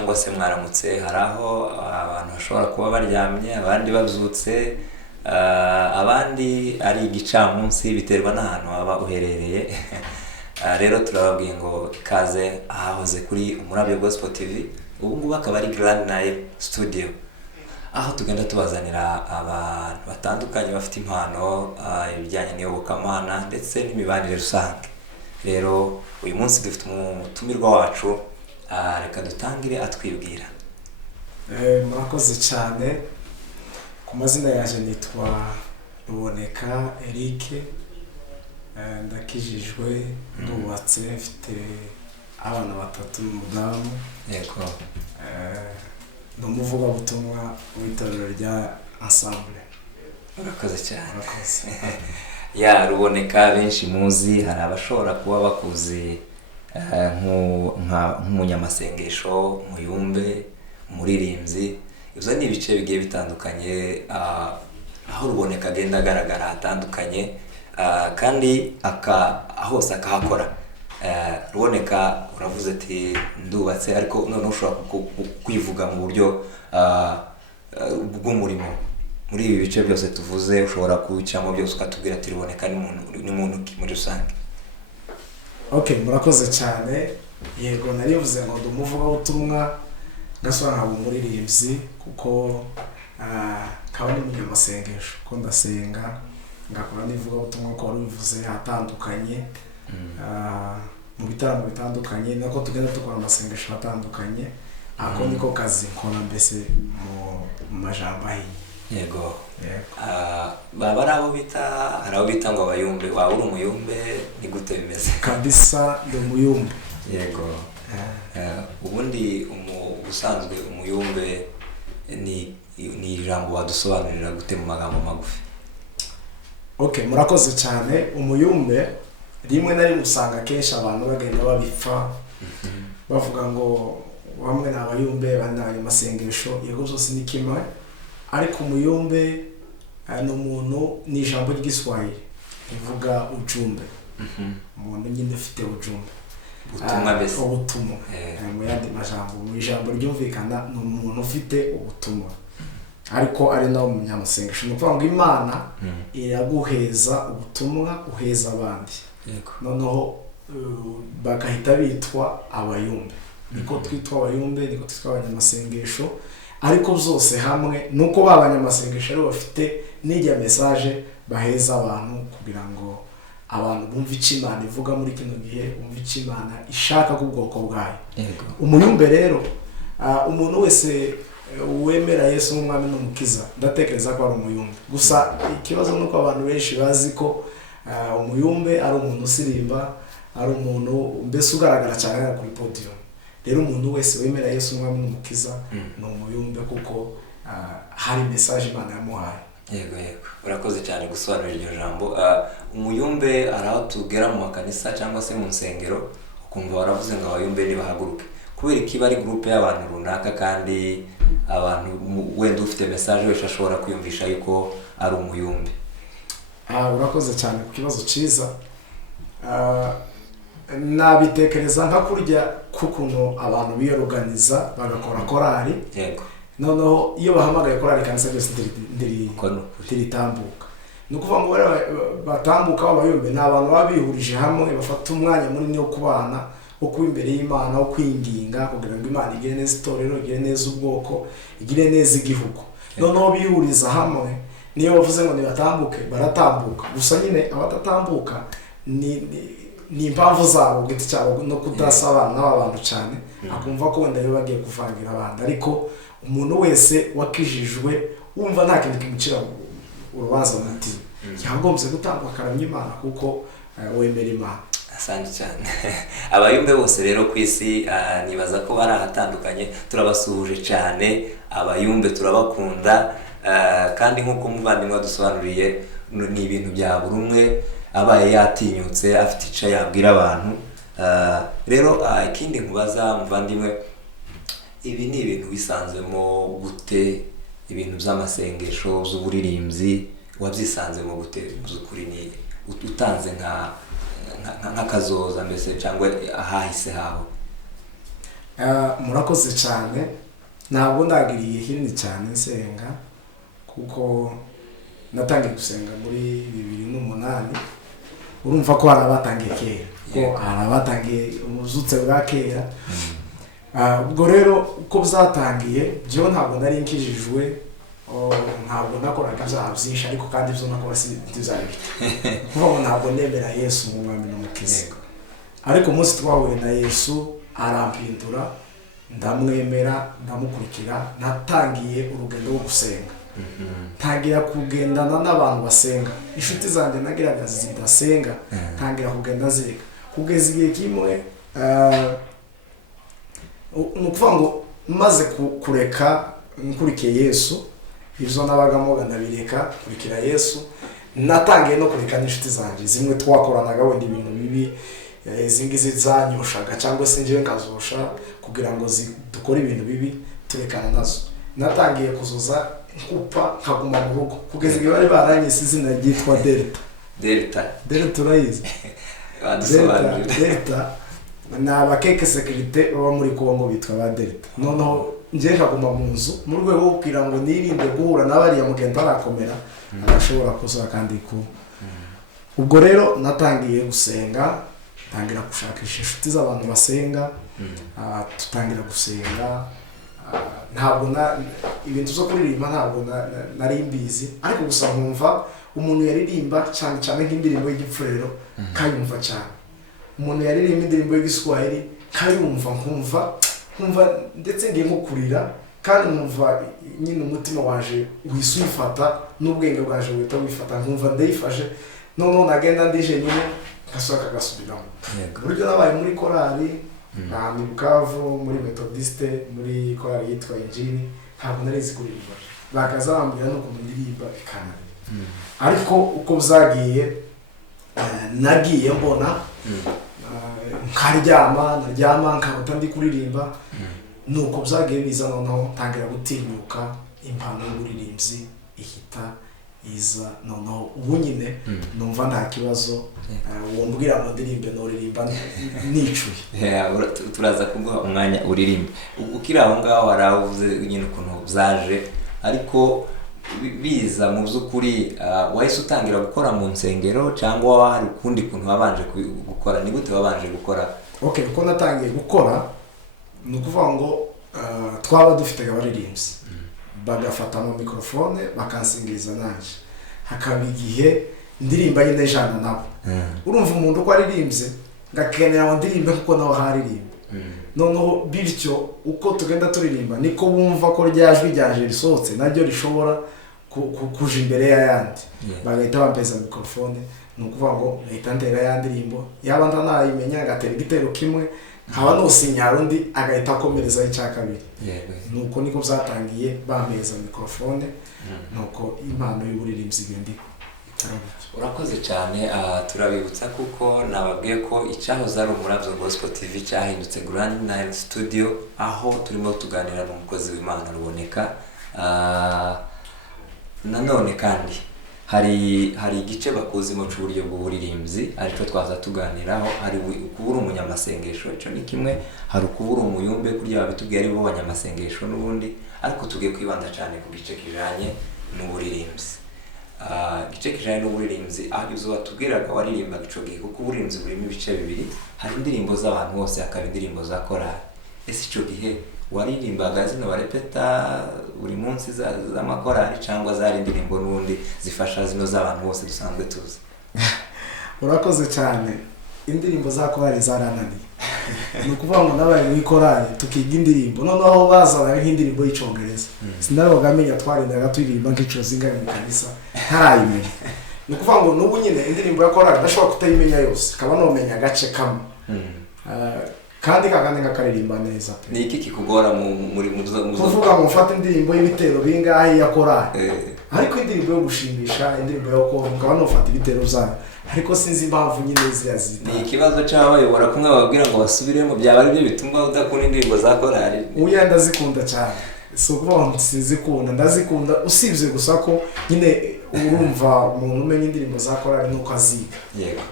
cyangwa se mwaramutse. Hari aho abantu bashobora kuba baryamye, abandi babyutse, abandi ari igicamunsi, biterwa n'ahantu waba uherereye. Rero turababwiye ngo ikaze ahahoze kuri Umurabyo Gospel TV, ubu ngubu akaba ari Grand Nile Studio, aho tugenda tubazanira abantu batandukanye bafite impano, ibijyanye n'iyobokamana ndetse n'imibanire rusange. Rero uyu munsi dufite umutumirwa wacu, reka dutangire atwibwira. Murakoze cyane. Ku mazina yaje nitwa Ruboneka Eric, ndakijijwe, ndubatse, mfite abana 3 n'umudamu. Yego. Ndi umuvugabutumwa w'itorero rya Ensemble. Urakoze cyane. Murakoze. Ya Ruboneka benshi muzi, hari abashobora kuba bakuzi nk'umunyamasengesho, umuyumbe, umuririmbyi. Ibyo ni ibice bigiye bitandukanye, aho Ruboneka agenda agaragara hatandukanye, kandi hose akahakora. Ruboneka uravuze ati ndubatse, ariko none ushobora kwivuga mu buryo bw'umurimo. Muri ibi bice byose tuvuze ushobora kubicamo byose ukatubwira ati Ruboneka ni muntu muri rusange. Okay, murakoze cyane. Yego, narivuze ngo ndumuvugabutumwa, gasora nkaba umuririmbyi, kuko kaba ni umunyamasengesho, ko ndasenga ngakora n'ivugabutumwa ko wari bivuze hatandukanye, mu bitaramo bitandukanye, nako tugenda dukora amasengesho atandukanye. Ako niko kazi nkora mbese mu majambo ahiye. Yego. Baba ari abo bita, hari abo bita ngo abayumbe. Waba uri umuyumbe, ni gute bimeze? Kabisa ndi umuyumbe. Yego. Ubundi ubusanzwe umuyumbe ni ijambo wadusobanurira gute mu magambo magufi? Okay, murakoze cyane. Umuyumbe rimwe na rimwe usanga kenshi abantu bagenda babipfa, bavuga ngo bamwe n'abayumbe, abandi n'abanyamasengesho. Yego, byose ni kimwe, ariko umuyumbe ni umuntu, ni ijambo ry'Igiswahili rivuga ujumbe. Umuntu nyine ufite ujumbe, ubutumwa mbese. Ubutumwa. Mu yandi majambo, mu ijambo ryumvikana, ni umuntu ufite ubutumwa, ariko ari nawe umunyamasengesho. Ni ukuvuga ngo Imana iraguheza ubutumwa, uheza abandi. Yego. Noneho bagahita bitwa abayumbe. Niko twitwa abayumbe, niko twitwa abanyamasengesho, ariko byose hamwe nuko babanyamasengesho rero bafite n'ijya message baheza abantu, kugira ngo abantu bumve icyo Imana ivuga muri kino gihe, bumve icyo Imana ishaka ku bwoko bwayo. Yego. Umuyumbe rero, umuntu wese wemera Yesu nk'umwami n'umukiza, ndatekereza ko ari umuyumbe. Gusa ikibazo nuko abantu benshi bazi ko umuyumbe ari umuntu usirimba, ari umuntu mbese ugaragara cyane kuri podium. Rero umuntu wese wemera Yesu nk'umwami n'umukiza ni umuyumbe, kuko hari message Imana yamuhaye. Yego. Urakoze cyane gusobanura iryo jambo. Umuyumbe ari aho tugera mu makanisa cyangwa se mu nsengero, ukumva waravuze ngo abayumbe nibahaguruke. Kubera ko iba ari groupe y'abantu runaka, kandi abantu wenda ufite message wese ashobora kwiyumvisha yuko ari umuyumbe. Urakoze cyane ku kibazo cyiza. Nabitekereza nka kurya kukuntu abantu biyorganiza bagakora korali. Yego. Noneho iyo bahamagaye korali kanisa byose ndiritambuka. Ni ukuvuga ngo batambuka abayumbe ni abantu baba bihurije hamwe, bafata umwanya munini wo kubana, wo kuba imbere y'Imana, wo kwinginga kugira ngo Imana igire neza itorero, igire neza ubwoko, igire neza igihugu. Noneho bihuriza hamwe, niyo bavuze ngo nibatambuke baratambuka. Gusa nyine abatatambuka ni impamvu zabo giti cyabo no kudasabana n'abantu cyane, akumva ko wenda yo bagiye kuvangira abandi. Ariko umuntu wese wakijijwe wumva nta kintu kimucira urubanza mu mutima, yagombye gutambuka akaramya Imana, kuko wemera Imana. Asante cyane. Abayumbe bose rero ku isi, nibaza ko bari ahatandukanye, turabasuhuje cyane. Abayumbe turabakunda, kandi nk'uko umuvandimwe wadusobanuriye, ni ibintu bya buri umwe abaye yatinyutse afite icyo yabwira abantu. Rero ikindi nkubaza muvandimwe, ibi ni ibintu bisanzwemo gute? Ibintu by'amasengesho, z'uburirimbyi, wabyisanzemo gute? By'ukuri ni utanze nk'akazoza mbese cyangwa ahahise hawe? Murakoze cyane. Ntabwo ndagiriye kinini cyane nsenga kuko natangiye gusenga muri 2008. Urumva ko hari abatangiye kera, ko hari abatangiye umuzutse bwa kera. Ubwo rero uko byatangiye byo ntabwo nari nkijijwe, ntabwo nakoraga ibyaha byinshi, ariko kandi ibyo nakora si byizabiri kuko ntabwo nemera Yesu nk'umwami n'umukiza. Ariko umunsi twahuye na Yesu arampindura, ndamwemera, ndamukurikira. Natangiye urugendo rwo gusenga, ntangira kugendana n'abantu basenga. Inshuti zanjye nagiraga zidasenga, ntangira kugenda zireka kugeza igihe kimwe. Ni ukuvuga ngo maze kureka nkurikiye Yesu, ibyo nabagamo nabireka kurikira Yesu. Natangiye no kureka n'inshuti zanjye zimwe twakoranaga wenda ibintu bibi, izi ngizi zanyoshaga cyangwa se njyewe nkazosha kugira ngo dukore ibintu bibi, turekana nazo. Natangiye kuzuza nkupa nkaguma mu rugo kugeza igihe bari baranyise izina ryitwa Delta urayizi? Delta ni abakeke sekirite baba muri Kongo bitwa ba Delta. Noneho njye nkaguma mu nzu mu rwego rwo kugira ngo nirinde guhura n'abariya mugenda barakomera arashobora kuza kandi ku. Ubwo rero natangiye gusenga, tangira gushakisha inshuti z'abantu basenga, tutangira gusenga. Ntabwo ibintu zo kuririmba ntabwo nari mbizi, ariko gusa nkumva umuntu yaririmba cyane cyane nk'indirimbo y'igipfurero kayumva cyane. Umuntu yaririmba indirimbo y'igiswahili kayumva, nkumva ndetse ngiye nko kurira, kandi nkumva nyine umutima waje wise uyifata n'ubwenge bwaje wita wifata, nkumva ndayifashe. Noneho nagenda ndije nyine gasohoka gasubiramo. Buryo nabaye muri korali mu Bukavu, muri Methodiste, muri korali yitwa Injini. Ntabwo narizi kuririmba, bakaza bambwira no kundirimba ikanari. Ariko uko byagiye nagiye mbona naryama nkabota ndi kuririmba. Nuko byagiye biza, noneho ntangira gutinyuka, impano y'uburirimbyi ihita iza. Noneho ubu nyine numva nta kibazo, wombwira ngo ndirimbe noririmba nicuye. Turaza kuguha umwanya uririmba. Ukiri aho ngaho waravuze nyine ukuntu byaje, ariko biza mu by'ukuri wahise utangira gukora mu nsengero cyangwa hari ukundi kuntu wabanje gukora? Ni gute wabanje gukora? Okay, uko natangiye gukora ni ukuvuga ngo twaba dufite abaririmbyi bagafata mu mikrofone bakansingiriza nanjye, hakaba igihe ndirimba nyine jana nabo. Urumva umuntu uko aririmbye ngakenera ngo ndirimbe kuko nawe haririmba. Noneho bityo uko tugenda turirimba niko bumva ko ryajwi ryaje risohotse naryo rishobora kuja imbere y'ayandi. Bagahita bampeza mikrofone, ni ukuvuga ngo ngahita ndera ya ndirimbo, yaba ndanayimenya ngatera igitero kimwe, nkaba nosinya undi agahita akomerezaho icya kabiri. Nuko niko byatangiye, bampeza mikrofone, nuko impano y'uburirimbyi igenda. Urakoze cyane. Turabibutsa kuko nababwiye ko icyahoze ari Umurabyo Gospel TV cyahindutse Grand Nile Studio, aho turimo tuganira n'umukozi w'Imana Ruboneka. Nanone kandi hari igice bakuzimo cy'uburyo bw'uburirimbyi ariko twaza tuganiraho. Hari ukubura umunyamasengesho, icyo ni kimwe. Hari ukubura umuyumbe kurya babitubwiye ari bo banyamasengesho n'ubundi, ariko tugiye kwibanda cyane ku gice kijanye n'uburirimbyi. Igice kijanye n'uburirimbyi, aho ibyo watubwiraga waririmbaga ico gihe, kuko uburirimbyi burimo ibice bibiri. Hari indirimbo z'abantu bose, hakaba indirimbo za korali. Ese ico gihe waririmbaga zino barepeta buri munsi z'amakorali cyangwa zari indirimbo n'ubundi zifasha zino z'abantu bose dusanzwe tuzi? Urakoze cyane. Indirimbo za korali zarananiye. Ni ukuvuga ngo nabaye muri korali tukiga indirimbo, noneho bazana nk'indirimbo y'Icyongereza. Sinaroga amenya twarendaga turirimba nk'icyo zingaye mu kanisa ntarayimenya. Ni ukuvuga ngo n'ubu nyine indirimbo ya korali ndashobora kutayimenya yose, kaba nomenya agace kamwe. Kandi kakandi ngakaririmba neza. Ni iki kikugora muri kuvuga ngo mfata indirimbo y'ibitero bingahe ya korali? Ariko indirimbo yo gushimisha, indirimbo yo konga nofata ibitero byayo, ariko sinzi impamvu nyine zita. Ni ikibazo cy'abayobora kumwe babwira ngo basubiremo, byaba ari byo bituma udakunda indirimbo za korali? Uya ndazikunda cyane, so kuvuga sinzikunda, ndazikunda usibye gusa ko nyine urumva umuntu umenya indirimbo za korali nuko aziga.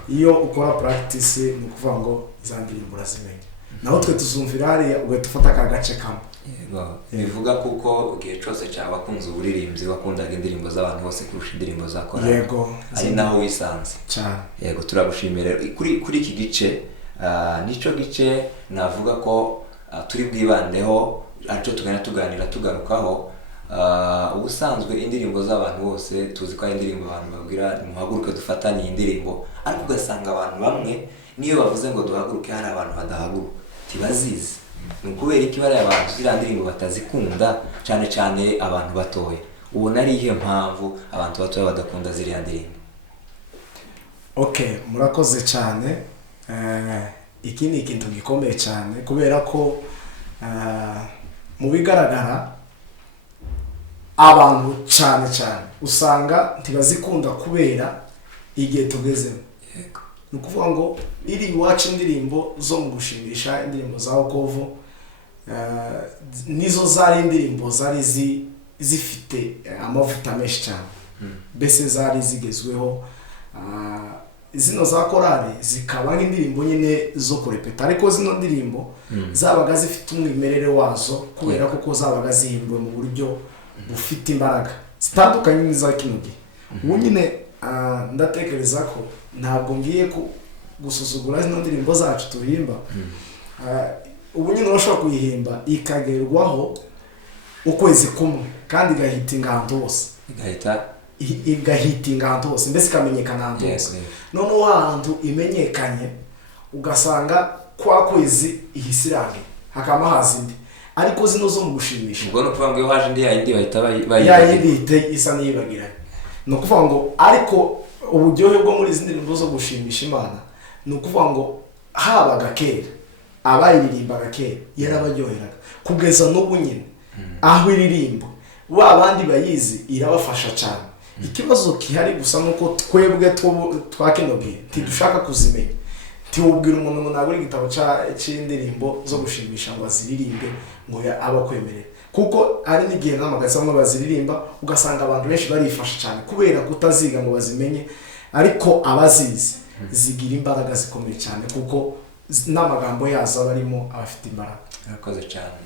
Iyo ukora practice ni ukuvuga ngo za ndirimbo urazimenya. naho twe tuzumvira hariya ugahita ufata aka gace kamwe. Yego, bivuga kuko igihe cyose cyabakunze uburirimbyi wakundaga indirimbo z'abantu bose kurusha indirimbo za korali. Yego, ari naho wisanze cyane. Yego, turagushimira kuri iki gice. Nico gice navuga ko turi bwibandeho aricyo tugana tuganira tugarukaho. Ubusanzwe indirimbo z'abantu bose tuzi ko ari indirimbo abantu babwira muhaguruke dufatanye iyi ndirimbo, ariko ugasanga abantu bamwe niyo bavuze ngo duhaguruke hari abantu badahaguruka tibazizi. Ni ukubera iki bariya abantu ziriya ndirimbo batazikunda, cyane cyane abantu batoya? Ubona ari iyihe mpamvu abantu batoya badakunda ziriya ndirimbo? Okay, murakoze cyane. Iki ni ikintu gikomeye cyane kubera ko mu bigaragara abantu cyane usanga ntibazikunda kubera igihe tugezemo. Yego. Ni ukuvuga ngo iri iwacu indirimbo zo mu gushimisha, indirimbo za wokovu, nizo zari indirimbo zari zifite amavuta menshi cyane. Mbese zari zigezweho. Zino za korali zikaba nk'indirimbo nyine zo kurepeta, ariko zino ndirimbo zabaga zifite umwimerere wazo kubera kuko zabaga zihimbwe mu buryo bufite imbaraga zitandukanye n'iza kino gihe. Ubu nyine ndatekereza ko ntabwo ngiye gusuzugura zino ndirimbo zacu tuhimba. Ubu nyine urashobora kuyihimba ikagerwaho ukwezi kumwe kandi igahitinga ahantu hose, igahitinga ahantu hose, mbese ikamenyekana ahantu hose. Noneho ahantu imenyekanye ugasanga kwa kwezi ihise irangira hakaba haza indi. Ariko zino zo mu gushimisha, ubwo no kuvuga ngo iyo haje indi yindi bahita bayibagirana, isa n'iyibagiranye. Ni ukuvuga ngo ariko uburyohe bwo muri izi ndirimbo zo gushimisha Imana ni ukuvuga ngo habaga kera abayiririmbaga kera yarabaryoheraga kugeza n'ubu nyine aho iririmbo bandi bayizi irabafasha cyane. Ikibazo kihari gusa nuko twebwe twakinogiye ntidushaka kuzimenya. Tiwubwira umuntu ngo nagura igitabo cy'indirimbo zo gushimisha ngo aziririmbe ngo aba kwemerera, kuko ari n'igihe n'amagaza amwe baziririmba ugasanga abantu benshi barifasha cyane kubera kutaziga ngo bazimenye, ariko abazizi zigira imbaraga zikomeye cyane kuko n'amagambo yazo abarimo abafite imbaraga. Yakoze cyane.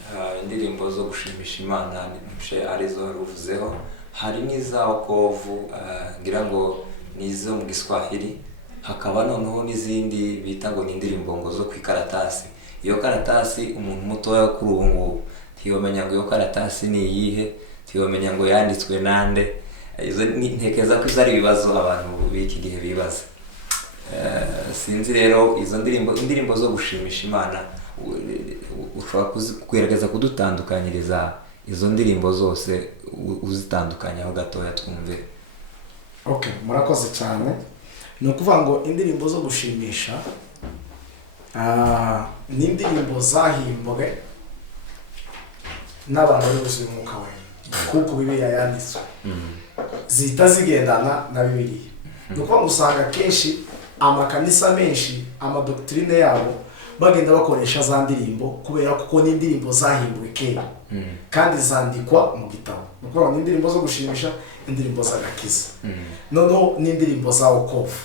Indirimbo zo gushimisha Imana nimshe arizo ruvuzeho, hari n'iza wokovu ngira ngo nizo mu Giswahili, hakaba noneho n'izindi bita ngo ni indirimbo ngo zo kwikaratasi. Iyo karatasi umuntu mutoya kuri ubu ngubu ntiyomenya ngo iyo karatasi ni iyihe, ntiyomenya ngo yanditswe nande. Izo ntekeza ko izari ibibazo abantu b'iki gihe bibaza. Sinzi rero izo indirimbo zo gushimisha Imana ushobora kugerageza kudutandukanyiriza izo ndirimbo zose uzitandukanyaho gatoya twumve. Okay, murakoze cyane. Ni ukuvuga ngo indirimbo zo gushimisha ni indirimbo zahimbwe n'abantu bose b'umwuka wera kuko Bibiliya yanditswe zihita zigendana na Bibiliya. Ni ukuvuga ngo usanga kenshi amakanisa menshi amadoktrine yabo bagenda bakoresha za ndirimbo kubera kuko n'indirimbo zahimbwe kera kandi zandikwa mu gitabo. Ni ukuvuga ngo n'indirimbo zo gushimisha, indirimbo z'agakiza, noneho n'indirimbo za wokovu.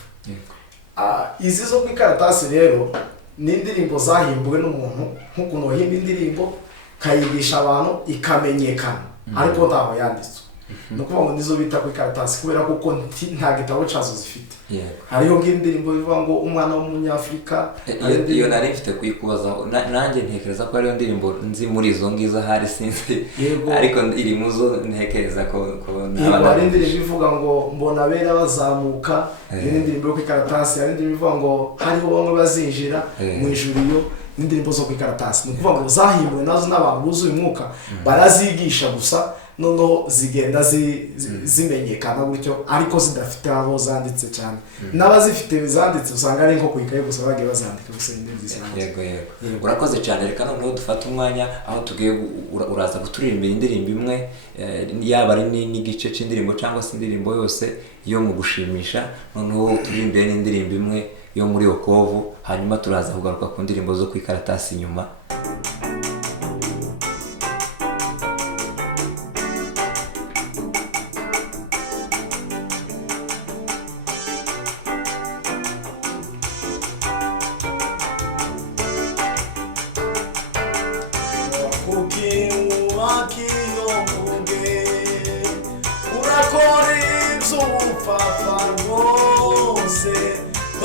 Izi zo kwikaratasi rero ni indirimbo zahimbwe n'umuntu nk'ukuntu wahimba indirimbo kayigisha abantu ikamenyekana ariko ntaho yanditswe. Ni ukuvuga ngo nizo bita kwikaratasi kubera kuko nta gitabo cyazo zifite. Hariho nk'indirimbo bivuga ngo umwana w'umunyafurika. Iyo nari mfite kuyikubaza nanjye ntekereza ko ariyo ndirimbo nzi muri izo ngizo hari sinzi, ariko iri muzo ntekereza ko hari indirimbo ivuga ngo mbona abera bazamuka, iyo ni indirimbo yo kwikaratasi. Hari indirimbo ivuga ngo hariho bamwe bazinjira mu ijuru, iyo n'indirimbo zo kwikaratasi. Ni ukuvuga ngo zahimbwe nazo n'abantu buzuye umwuka barazigisha gusa, noneho zigenda zimenyekana gutyo ariko zidafite aho zanditse cyane. N'abazifite zanditse usanga ari nko kuyikaye gusa bagiye bazandika gusa indimi zanditse. Yego. Urakoze cyane. Reka noneho dufate umwanya aho tugiye uraza kuturirimbira indirimbo imwe, yaba ari n'igice cy'indirimbo cyangwa se indirimbo yose yo mu gushimisha, noneho turirimbire n'indirimbo imwe yo muri wokovu, hanyuma turaza kugaruka ku ndirimbo zo kwikaratasi nyuma.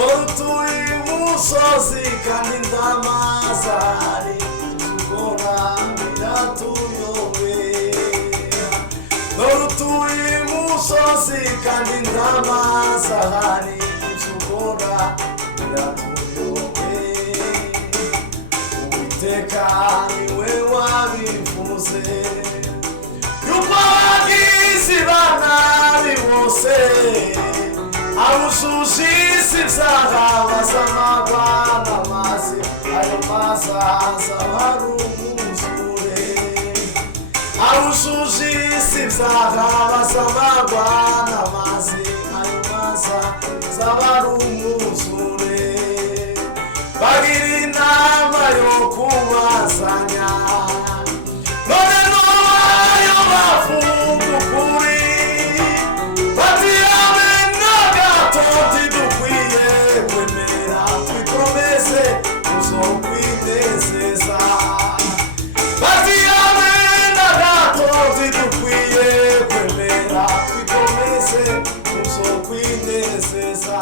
Utuye imusozi kandi ndamazari tukora biratuyobera. Utuye imusozi kandi ndamazari tukora biratuyobera. Uwiteka niwe wabivuze yuko abagizi ba nabi bose abujuje isi ibyaha bazamagwa n'amazi, ayo mazi azaba ari umwuzure. Abujuje isi ibyaha bazamagwa n'amazi, ayo mazi azaba ari umwuzure. Bagira inama yo kubazanya, none n'uwayo bavuga ukuri, bati dukwiye kwemera twikomeze tuzokwinezeza. Bati amena gato dukwiye kwemera twikomeze tuzokwinezeza.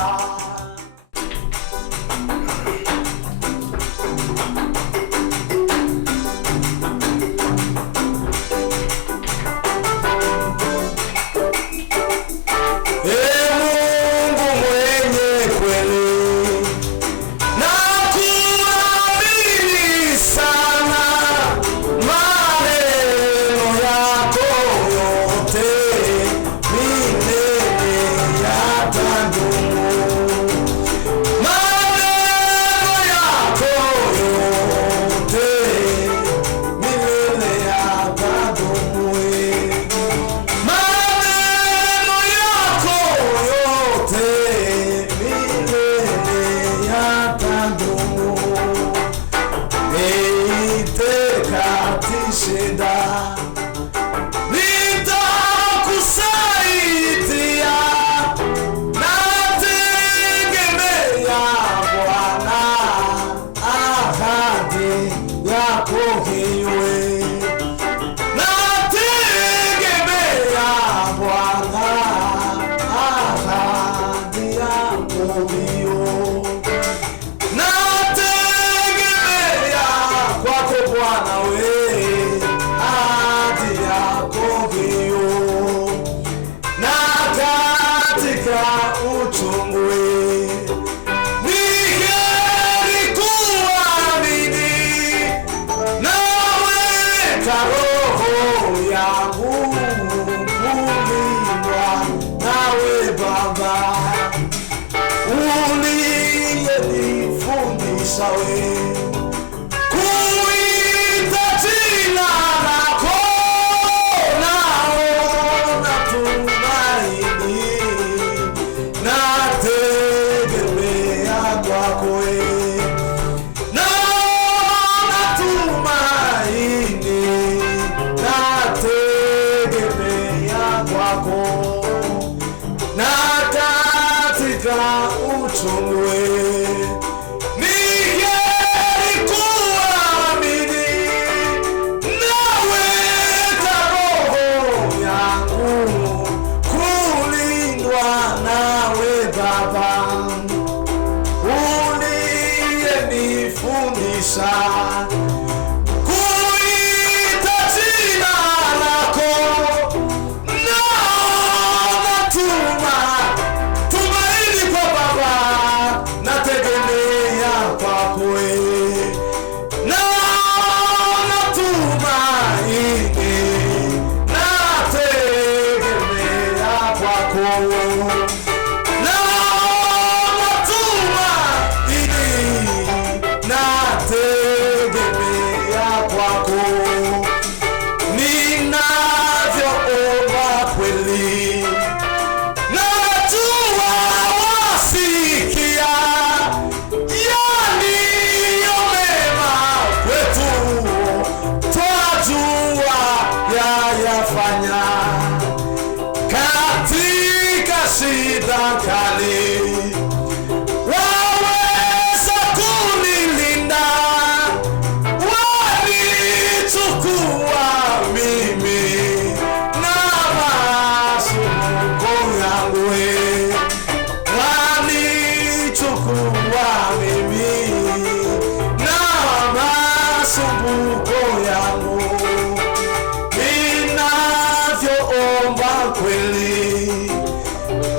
kweli,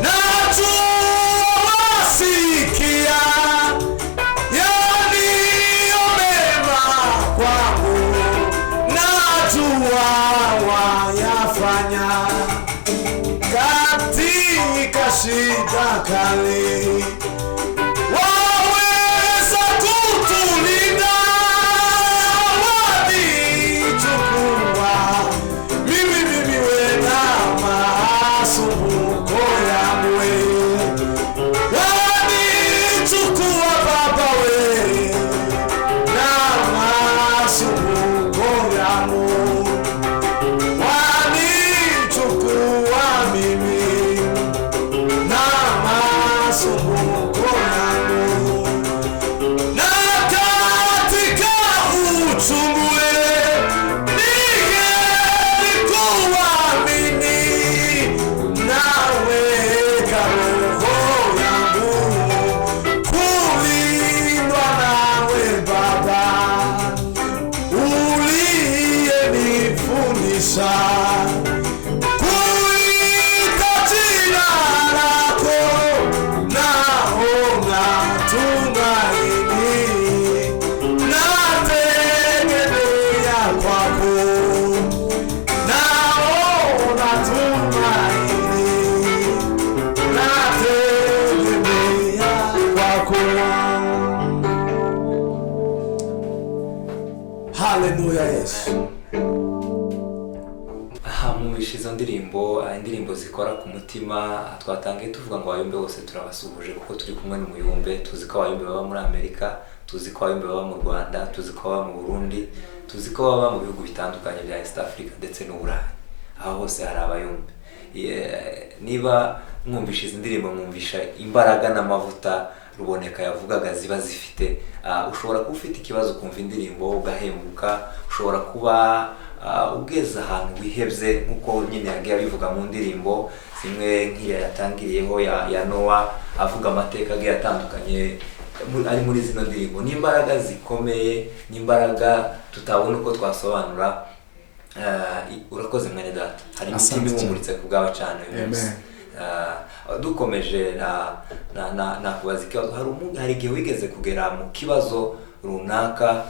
najua wasikia yaliyo mema kwangu, najua wayafanya katika shida kali. Waweza kutulinda, wanichukua mimi wena masumbuko yangu, wanichukua Baba we na masumbuko yangu, wanichukua mimi na masumbuko yangu, na katika uchungu ningelikuamini, naweka roho yangu kulindwa nawe Baba, uliyenifundisha kuita jina lako, naona tumaini, nategemea kwako, naona tumaini, nategemea kwako. Haleluya Yesu. Mwumvishe izo ndirimbo, indirimbo zikora ku mutima. Twatangiye tuvuga ngo abayumbe bose turabasuhuje kuko turi kumwe n'umuyumbe. Tuzi ko abayumbe baba muri Amerika, tuzi ko abayumbe baba mu Rwanda, tuzi ko baba mu Burundi, tuzi ko baba mu bihugu bitandukanye bya East Africa ndetse n'Uburayi. Aho hose hari abayumbe. Niba mwumvishe izi ndirimbo, mwumvisha imbaraga n'amavuta Ruboneka yavugaga ziba zifite. Ushobora kuba ufite ikibazo kumva indirimbo ugahembuka, ushobora kuba ugeze ahantu wihebye nkuko nyine yagiye abivuga mu ndirimbo zimwe nk'iya yatangiriyeho ya Noah, avuga amateka agiye atandukanye ari muri zino ndirimbo. Ni imbaraga zikomeye, ni imbaraga tutabona uko twasobanura. Urakoze mwene data, hari imitima ihumuritse ku bwawe cyane uyu munsi. Dukomeje nakubaza ikibazo, hari igihe wigeze kugera mu kibazo runaka,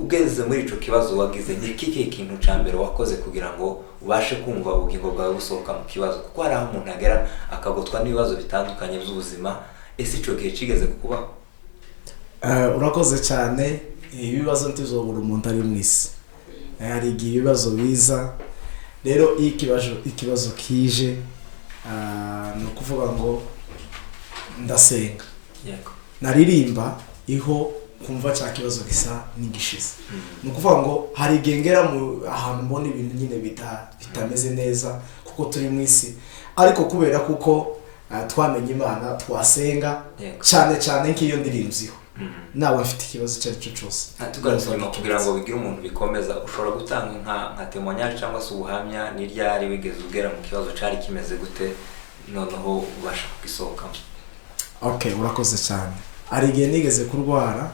ugeze muri ico kibazo wagize ni kiki kintu ca mbere wakoze kugira ngo ubashe kumva ubugingo bwawe busohoka mu kibazo? Kuko hari aho umuntu agera akagotwa n'ibibazo bitandukanye by'ubuzima. Ese ico gihe kigeze kukubaho? Urakoze cyane. Ibibazo ntizobura umuntu ari mwisi, hari igihe ibibazo biza. Rero ikibazo kije, ni ukuvuga ngo ndasenga, yego, naririmba iho kumva cya kibazo gisa n'igishize. Ni ukuvuga ngo hari igihe ngera ahantu mbona ibintu nyine bitameze neza kuko turi mu isi, ariko kubera kuko twamenye Imana twasenga cyane cyane nk'iyo ndirimziho, naba mfite ikibazo cyo cyose. Tugarutse kugira ngo bigire umuntu bikomeza, ushobora gutanga nka témoignage cyangwa se ubuhamya ni ryari wigeze ugera mu kibazo cari kimeze gute noneho ubasha kugisohokamo? Okay, urakoze cyane. Ari igihe nigeze kurwara,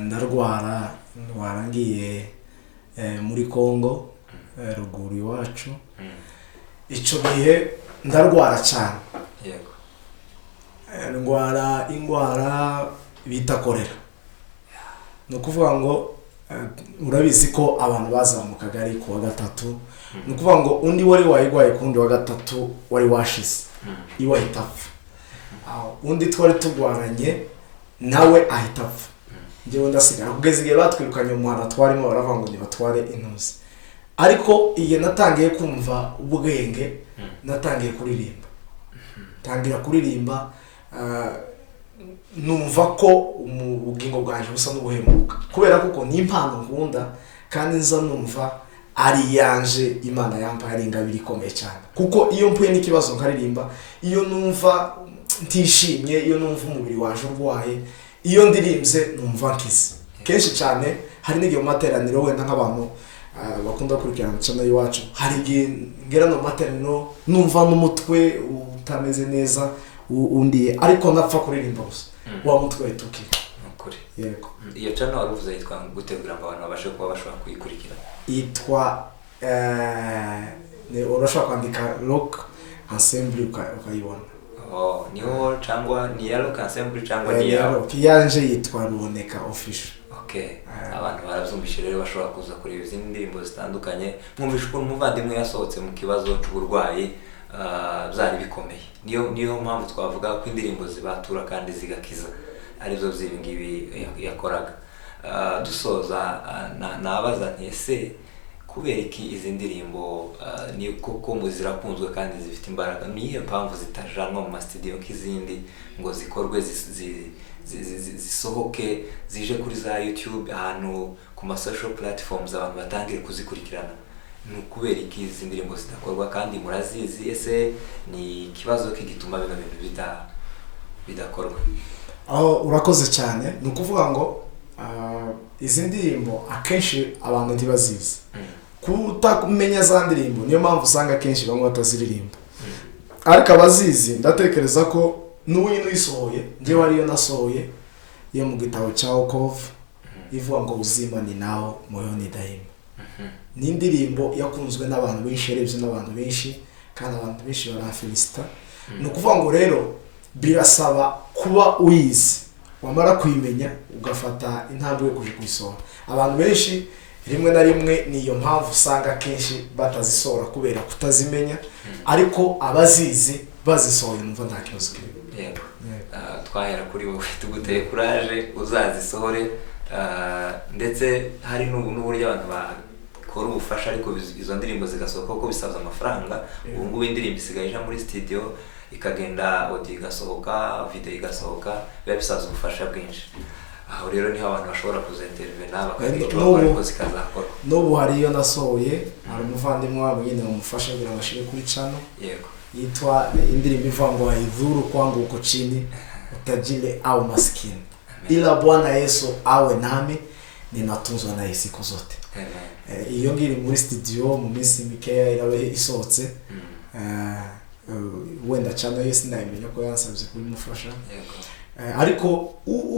ndarwara ngiye muri Kongo, ruguru iwacu. Ico gihe ndarwara cyane, yego, indwara bita korera. Ni ukuvuga ngo urabizi ko abantu bazamukaga ari ku wa gatatu, ni ukuvuga ngo undi wari wayigwaye kundi wa gatatu wari washize iwe ahita apfa. Undi twari tugwaranye nawe ahita apfa, njyewe ndasigara kugeza igihe batwirukanye mu muhanda twarimo baravuga ngo nibatware intuzi. Ariko igihe natangiye kumva ubwenge, natangiye kuririmba, tangira kuririmba, numva ko ubugingo bwanje busa n'ubuhemuka, kubera kuko ni impano nkunda kandi nza numva ari yanje Imana yampaye, ari ingabire ikomeye cyane. Kuko iyo mpuye n'ikibazo nkaririmba, iyo numva ntishimye, iyo numva umubiri waje urwaye, iyo ndirimbye numva nkize. Kenshi cyane hari n'igihe mu materaniro wenda nk'abantu bakunda kurikirana channel iwacu, hari igihe ngera no materaniro numva n'umutwe utameze neza undi, ariko napfa kuririmba gusa wa mutwe tukiri. ukuri. yego. Iyo channel wari uvuze yitwa gute kugira ngo abantu babashe kuba bashobora kuyikurikira? Yitwa urashobora kwandika Rock Assembly ukayibona. Niho cyangwa ni ya Rock Assembly cyangwa ni ya Rock yanje yitwa Ruboneka Official. Okay. Abantu barabyumvise rero bashobora kuza kureba izindi ndirimbo zitandukanye. Mwumvishe ukuntu umuvandimwe yasohotse mu kibazo cy'uburwayi byari bikomeye. Niyo mpamvu twavuga ko indirimbo zibatura kandi zigakiza. Arizo z'ibi ngibi yakoraga. Dusoza nabaza nti ese kubera iki izi ndirimbo ni koko muzirakunzwe kandi zifite imbaraga, niyo mpamvu zitajanwa mu studio nk'izindi ngo zikorwe zisohoke zije kuri za YouTube ahantu ku ma social platforms abantu batangire kuzikurikirana? Ni ukubera iki izi ndirimbo zidakorwa kandi murazizi? Ese ni ikibazo kigituma bino bintu bidakorwa? Urakoze cyane. Ni ukuvuga ngo izi ndirimbo akenshi abantu ntibazizi. Kutamenya za ndirimbo niyo mpamvu usanga akenshi bamwe bataziririmba. Ariko abazizi ndatekereza ko n'uwino yisohoye, njyewe ariyo nasohoye yo mu gitabo cya Wokovu ivuga ngo uzima ni nawe moyoni daima. Ni indirimbo yakunzwe n'abantu benshi, yarebye n'abantu benshi kandi abantu benshi barafelicita. Ni ukuvuga ngo rero birasaba kuba uyizi, wamara kuyimenya ugafata intambwe yo kuja kuyisohora. Abantu benshi rimwe na rimwe niyo mpamvu usanga kenshi batazisohora kubera kutazimenya, ariko abazizi bazisohoye numva nta kibazo kirimo. Yego. Twahera kuri wowe tuguteye courage uzazisohore, ndetse hari n'uburyo abantu bakora ubufasha ariko izo ndirimbo zigasohoka kuko bisaza amafaranga. Ubu ngubu indirimbo isigaye ija muri studio ikagenda audio igasohoka, video igasohoka, biba bisaza ubufasha bwinshi. Aho rero niho abantu bashobora kuzentervena bakagicoba ariko zikazakora. N'ubu hari iyo nasohoye, hari umuvandimwe wabo nyine umufasha kugira ngo ashire kuri channel. Yego. Yitwa indirimbo ivuga ngo haidhuru kwangu uko chini utajile au maskini, ila Bwana Yesu awe nami ninatunzwa naye siku zote. Iyo ngiri muri studio mu minsi mikeya irabe isohotse. Wenda channel yose ndayimenya ko yansabye kubimufasha. Ariko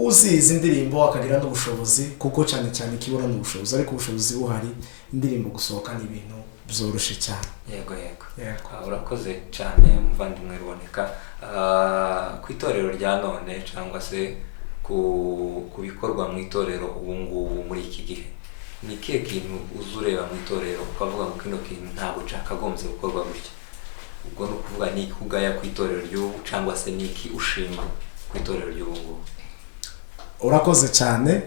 uzizi indirimbo akagira n'ubushobozi, kuko cyane cyane kibona n'ubushobozi, ariko ubushobozi buhari indirimbo gusohoka ni ibintu byoroshye cyane. Yego. Urakoze cyane umuvandimwe Ruboneka. Ku itorero rya none cyangwa se ku bikorwa mu itorero ubu ngubu muri iki gihe, ni ikihe kintu uzureba mu itorero ukavuga ngo kino kintu ntabwo cakagombye gukorwa gutya? Ubwo ni ukuvuga ni iki ugaya ku itorero ry'ubu cyangwa se ni iki ushima ku itorero ry'ubu ngubu? Urakoze cyane.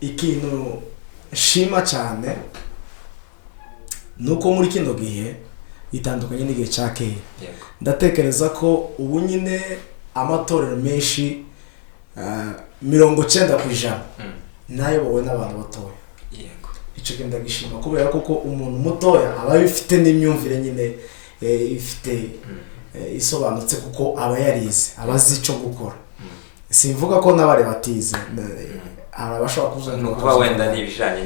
Ikintu shima cyane nuko muri kino gihe itandukanye n'igihe cya kera. Ndatekereza ko ubu nyine amatorero menshi 90% nayobowe n'abantu batoya. Yego. Ico genda gishima kubera ko umuntu mutoya aba bifite n'imyumvire nyine ifite isobanutse, kuko aba yarize, abazi ico gukora. Simvuga ko nabare batize, arabashaka kuzana kuba wenda nibijanye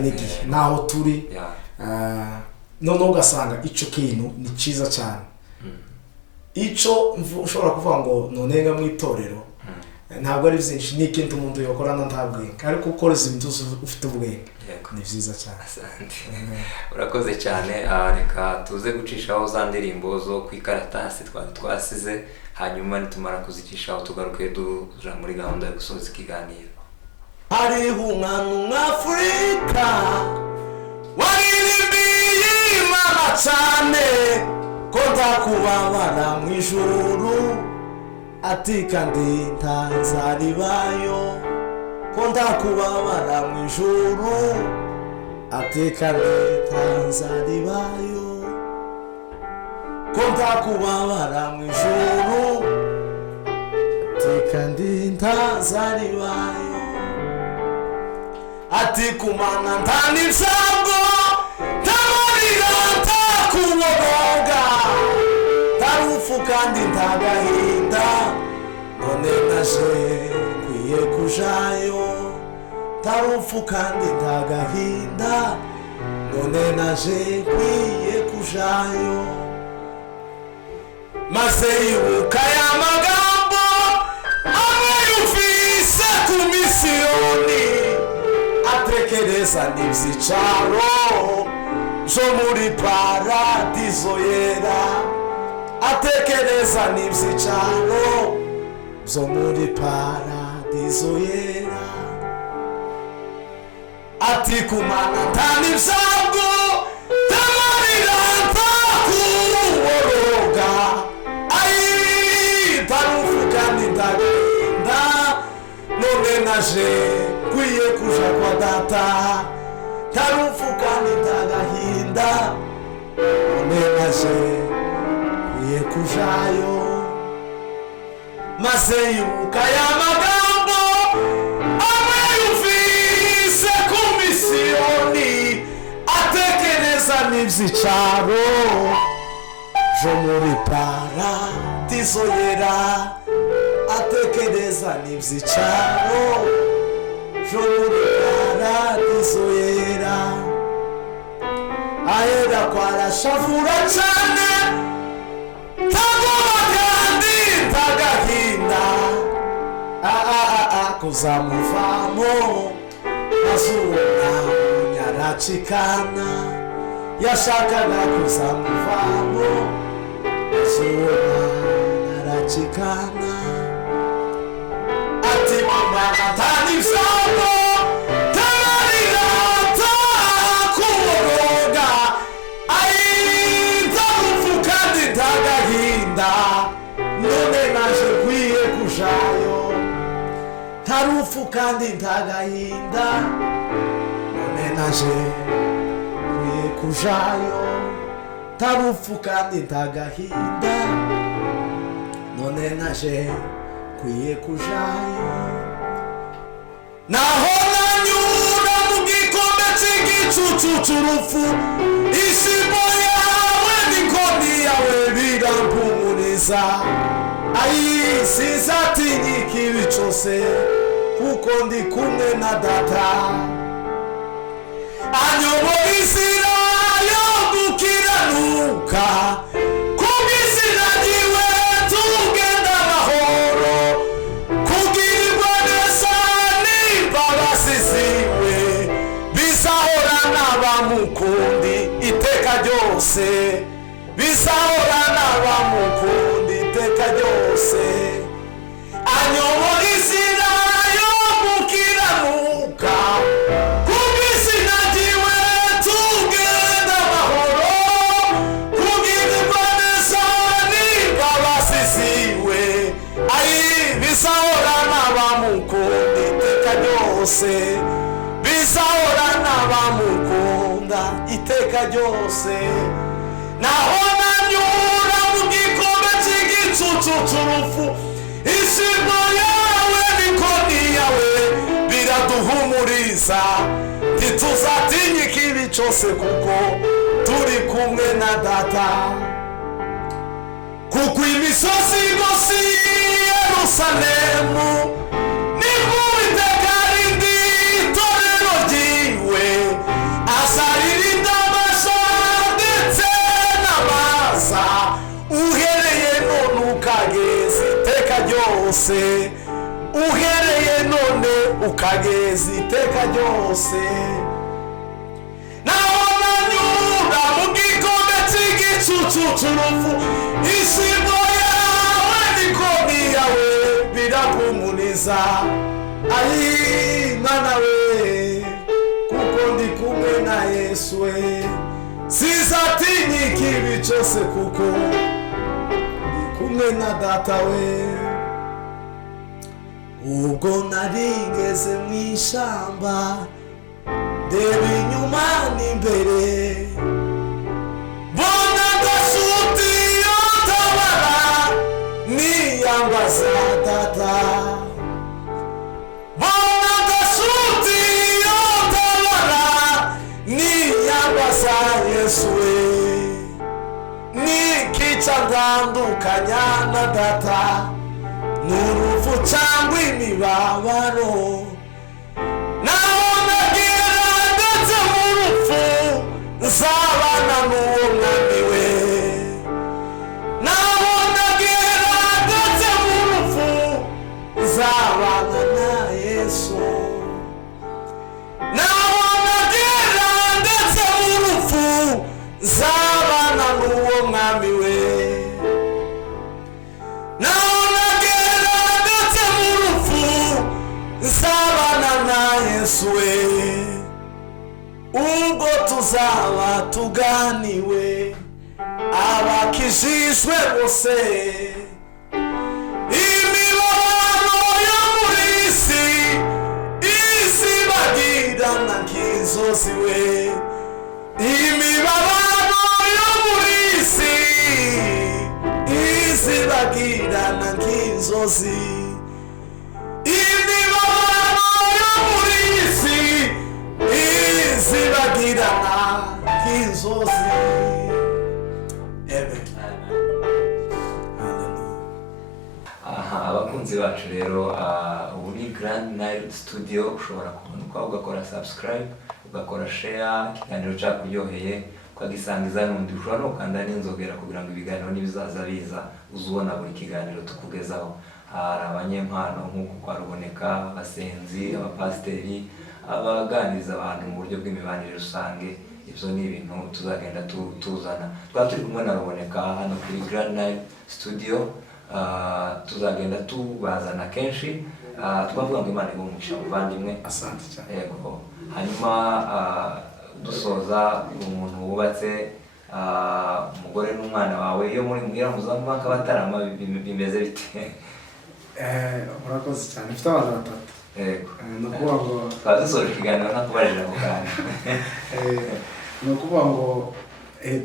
n'igihe naho turi. None ugasanga ico kintu ni ciza cyane. Ico ushobora kuvuga ngo none nga mu itorero ntabwo ari byinshi, ni ikintu umuntu yokorana ntabwenge, ariko ukora ibintu ufite ubwenge ni byiza cyane. Urakoze cyane. Reka tuze gucishaho za ndirimbo zo kwikaratasi twasize, hanyuma nitumara kuzicishaho tugaruke duja muri gahunda yo gusoza ikiganiro. Hariho umwana Afrika waririmbiye Imana cyane ko ntakubabara mu ijuru, ati kandi ntazaribayo, ko ntakubabara mu ijuru, ati kandi ntazaribayo, ko ntakubabara mu ijuru, ati kandi ntazaribayo, ati kumana ntanibyango ntamarira ntakuboroga, ntarupfu kandi ntagahinda, none naje nkwiye kujayo, ntarupfu kandi ntagahinda, none naje nkwiye kujayo, maze yibuka ya magambo amwe atekereza n'ibyicaro byo muri paradizo yera, atekereza n'ibyicaro byo muri paradizo yera. Ati kumana tani ibyago tamarira ntakuboroga, ayi tarufuka ndagahinda, none naje nkwiye kuja kwa data. Tarufuka ndagahinda, none naje nkwiye kujayo. Maze yibuka ya magambo amwe yumvise ku misiyoni, atekereza n'ibyicaro byo muri paradizo yera, atekereza n'ibyicaro byo muri paradizo yera. Ahera kwarashavura cyane, tagoba kandi tagahinda, kuzamuvamo azubona nyaracikana, yashakaga kuzamuvamo azubona nyaracikana. Ati kumana tani ibyago tamarira ntakuboroga, ayi ntarufuka ndagahinda, none naje nkwiye kujayo. Tarufu kandi ntagahinda, none naje nkwiye kujayo. Tarufu kandi ntagahinda, none naje nkwiye kujayo. Naho nanyura mu gikombe cy'igicucu cy'urupfu, isibo yawe n'inkoni yawe birampumuriza. Ayi sinzatinya ikibi cyose, kuko ndi kumwe na data. Anyobora inzira yo gukiranuka, kubw'izina ryiwe tugenda amahoro, kugirirwa neza n'imbabazi ziwe bizahorana abamukundi iteka ryose, bizahorana abamukundi iteka ryose. Anyobora inzira yo gukiranuka, kubw'izina ryiwe tugenda amahoro, kugirirwa neza n'imbabazi ziwe, ayi bizahorana abamukunda iteka ryose, bizahorana abamukunda iteka ryose. Naho nanyura mu gikombe cy'igicucu cy'urupfu, isibo yawe n'inkoni yawe biraduhumuriza. Ntituzatinya ikibi cyose, kuko turi kumwe na data. Kuko imisozi yose Yerusalemu niho iteka rindi itorero ryiwe, azaririnda amasha ndetse n'amaza, uhereye none ukageza iteka ryose, uhereye none ukageza iteka ryose. Naho nanyura mu gikombe cy'igicucu cy'urupfu, isibo yawe n'inkoni yawe birampumuriza. Ayi Mana we, kuko ndi kumwe na Yesu we, sinzatinya ikibi cyose, kuko ndi kumwe na data we. Ubwo narigeze mu ishyamba, ndeba inyuma n'imbere, mbona agasuti yotabara niyambaza data. Mbona agasuti yotabara niyambaza Yesu we, nikica ndandukanya na data, n'urupfu cyangwa imibabaro. Naho nagera ndetse mu rupfu, nzabana n'uwo mwami we. Naho nagera ndetse mu rupfu, nzabana na Yesu. Naho tuzaba tuganiwe abakijijwe bose imibabaro yo muri isi izibagirana nk'inzozi we imibabaro yo muri isi izibagirana nk'inzozi imibabaro yo muri isi izibagirana nk'inzozi. Amen. Abakunzi bacu rero ubu ni Grand Nile Studio, ushobora kumanuka ugakora subscribe, ugakora share, ikiganiro cyakuryoheye ukagisangiza n'undi, ushobora no gukanda n'inzogera kugira ngo ibiganiro nibizaza biza uzubona buri kiganiro tukugezaho. Hari abanyempano nk'uko kwa Ruboneka, abasenzi, abapasiteri, abaganiriza abantu mu buryo bw'imibanire rusange. Ibyo ni ibintu tuzagenda tuzana. Twaba turi kumwe na Ruboneka hano kuri Grand Nile Studio, tuzagenda tubazana kenshi. Twavuga ngo Imana ibumugisha muvandimwe. Asante cyane. Yego. Hanyuma dusoza, umuntu wubatse umugore n'umwana wawe, iyo muri mugira muzamubaka batarama bimeze bite? Murakoze cyane. Mfite abana batatu. Yego. Ni ukuvuga ngo twaba dusoje ikiganiro nakubajije ako kanya. ni ukuvuga ngo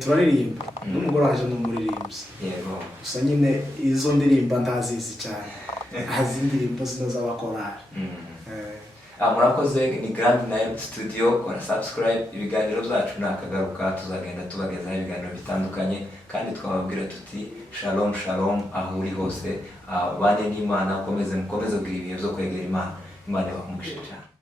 turaririmba n'umugore waje ni umuririmbyi. Yego. Gusa nyine izo ndirimba ndazizi cyane, azi indirimbo zino z'abakorari. Murakoze. Ni Grand Nile Studio, kora subscribe. Ibiganiro byacu nakagaruka, tuzagenda tubagezaho ibiganiro bitandukanye, kandi twababwira tuti shalom shalom aho uri hose. Bane n'Imana, mukomeze kugira ibihe byo kwegera Imana. Imana ibahumugishe cyane.